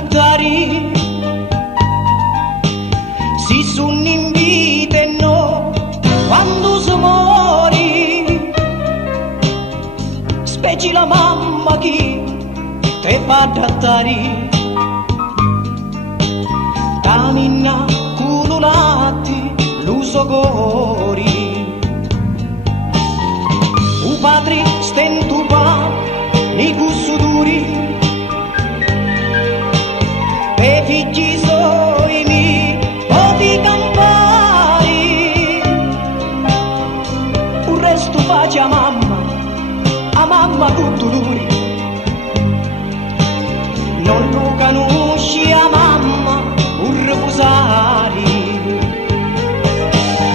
buttare si sono invite no quando si muori, specie la mamma che te fa adattare, cammina cululati l'uso cori, u padre stento pa i gusto duri, e figli soi mi poti campari, un resto face a mamma tutto duri, non lo conosci a mamma un rifusari,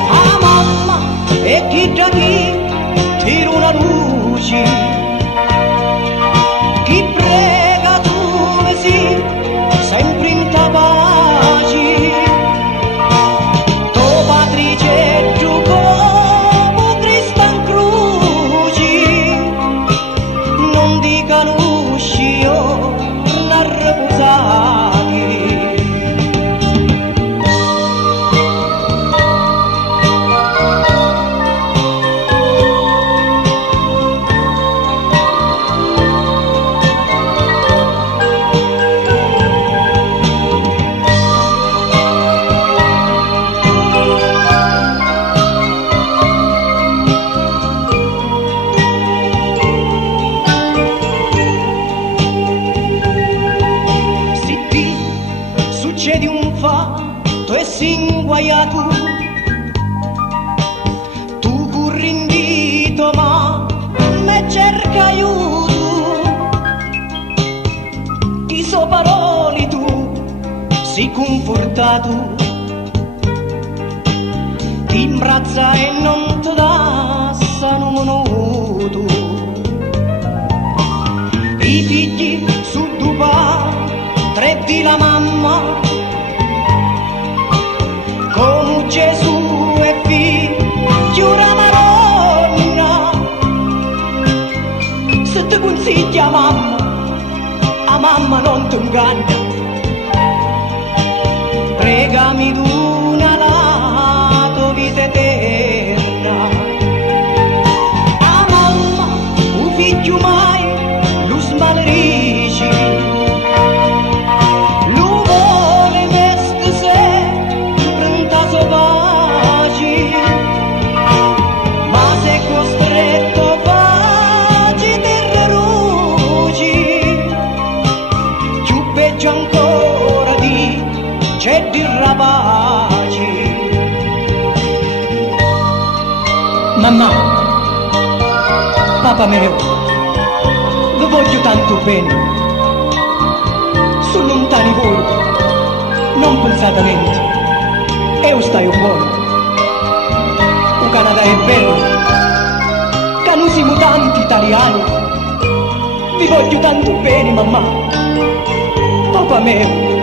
a mamma e chi da chi tira una luce, chi prega tu sì sempre in tabaci, tuo padre tu come Cristo in croce, non ti conosci io non riposati. Succede un fatto e si inguaiato, tu corri invito ma me cerca aiuto, di so parole tu si confortato, ti imbrazza e non ti lasciano un minuto, i figli su tuo padre tre di la mamma, come Gesù e figlio la Maronna, se ti consiglia a mamma non ti inganna, pregami d'una la tua vita eterna, a mamma un figlio mai lo smalerici, ancora di c'è di rapaci. Mamma, papà mio, vi voglio tanto bene, sono lontani voi, non pensate a niente, e io stai buono, il Canada è bello, che noi siamo tanti italiani, vi voglio tanto bene mamma, papà mio.